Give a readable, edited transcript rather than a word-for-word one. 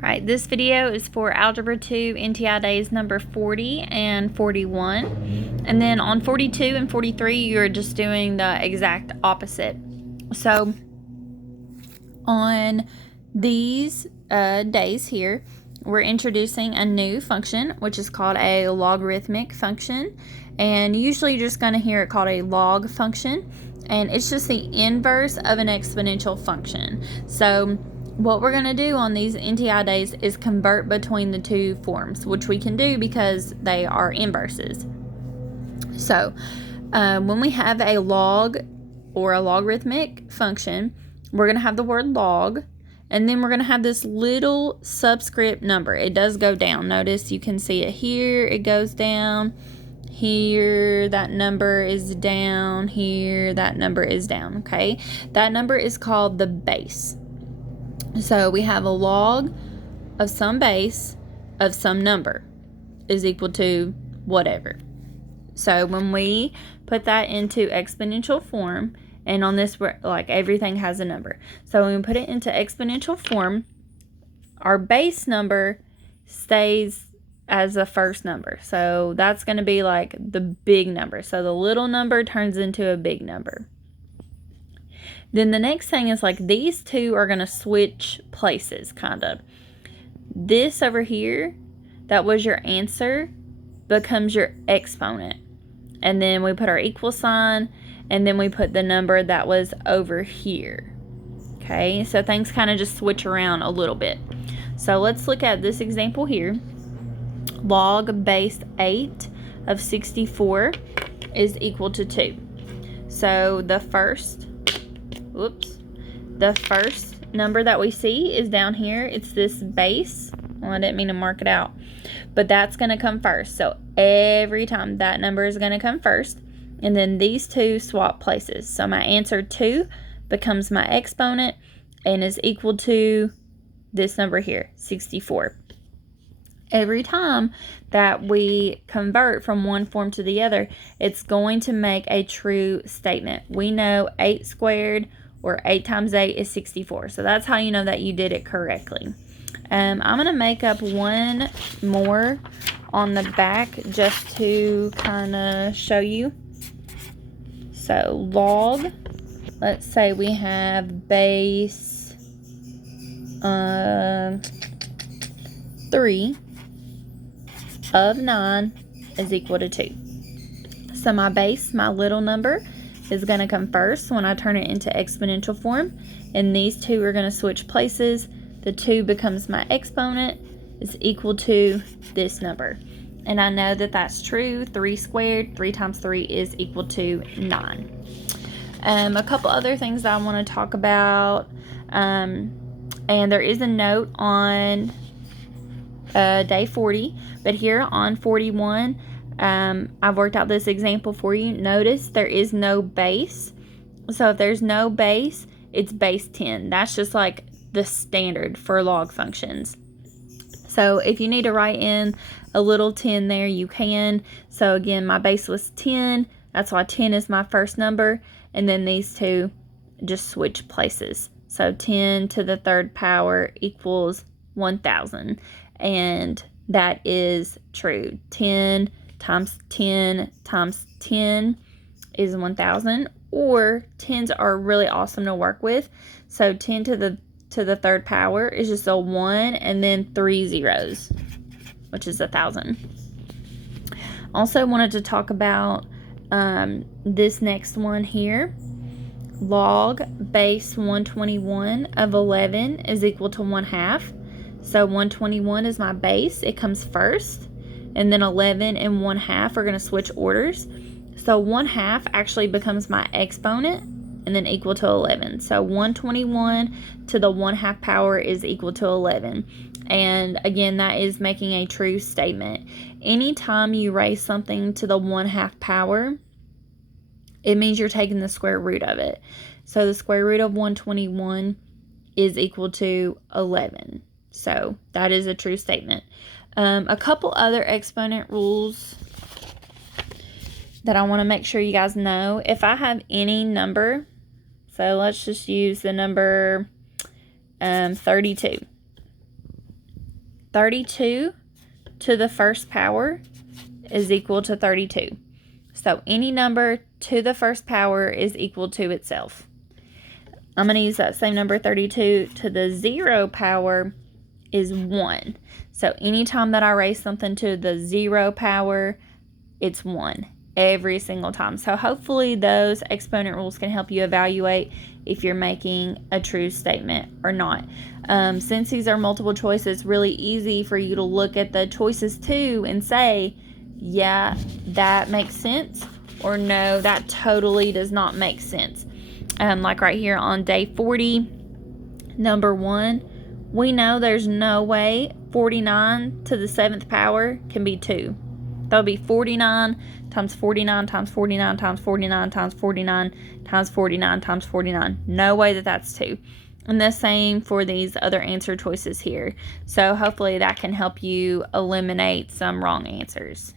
Alright, this video is for Algebra 2 NTI Days number 40 and 41. And then on 42 and 43, you're just doing the exact opposite. So on these days here, we're introducing a new function, which is called a logarithmic function. And usually you're just going to hear it called a log function. And it's just the inverse of an exponential function. So what we're going to do on these NTI days is convert between the two forms, which we can do because they are inverses. So when we have a log or a logarithmic function, we're going to have the word log, and then we're going to have this little subscript number. It does go down. Notice you can see it here. It goes down. Here, that number is down. Here, that number is down. Okay, that number is called the base. So we have a log of some base of some number is equal to whatever. So when we put that into exponential form, and on this, like everything has a number. So when we put it into exponential form, our base number stays as a first number. So that's going to be like the big number. So the little number turns into a big number. Then the next thing is like these two are going to switch places, kind of. This over here, that was your answer, becomes your exponent. And then we put our equal sign, and then we put the number that was over here. Okay, so things kind of just switch around a little bit. So let's look at this example here. Log base 8 of 64 is equal to 2. So the first number that we see is down here. It's this base. Well, I didn't mean to mark it out, but that's going to come first. So every time that number is going to come first, and then these two swap places. So my answer 2 becomes my exponent and is equal to this number here, 64. Every time that we convert from one form to the other, it's going to make a true statement. We know 8 squared, or 8 times 8 is 64. So that's how you know that you did it correctly. I'm going to make up one more on the back just to kind of show you. So log, let's say we have base 3 of 9 is equal to 2. So my base, my little number, is going to come first when I turn it into exponential form, and these two are going to switch places. The 2 becomes my exponent, is equal to this number. And I know that that's true. 3 squared, 3 times 3 is equal to 9. A couple other things that I want to talk about, and there is a note on day 40, but here on 41, I've worked out this example for you. Notice there is no base. So if there's no base, it's base 10. That's just like the standard for log functions. So if you need to write in a little 10 there, you can. So again, my base was 10. That's why 10 is my first number. And then these two just switch places. So 10 to the third power equals 1,000. And that is true. 10 times 10 times 10 is 1,000. Or 10s are really awesome to work with. So 10 to the third power is just a 1 and then 3 zeros, which is 1,000. Also wanted to talk about this next one here. Log base 121 of 11 is equal to 1/2. So 121 is my base. It comes first. And then 11 and 1/2 are going to switch orders. So 1/2 actually becomes my exponent and then equal to 11. So 121 to the 1/2 power is equal to 11. And again, that is making a true statement. Anytime you raise something to the 1/2 power, it means you're taking the square root of it. So the square root of 121 is equal to 11. So that is a true statement. A couple other exponent rules that I want to make sure you guys know. If I have any number, so let's just use the number 32. 32 to the first power is equal to 32. So any number to the first power is equal to itself. I'm going to use that same number, 32 to the 0 power is 1. So anytime that I raise something to the 0 power, it's 1 every single time. So hopefully those exponent rules can help you evaluate if you're making a true statement or not. Since these are multiple choice, it's really easy for you to look at the choices too and say, yeah, that makes sense, or no, that totally does not make sense. Like right here on day 40, number 1, we know there's no way 49 to the 7th power can be 2. That would be 49 times 49 times 49 times 49 times 49 times 49 times 49. No way that that's 2. And the same for these other answer choices here. So hopefully that can help you eliminate some wrong answers.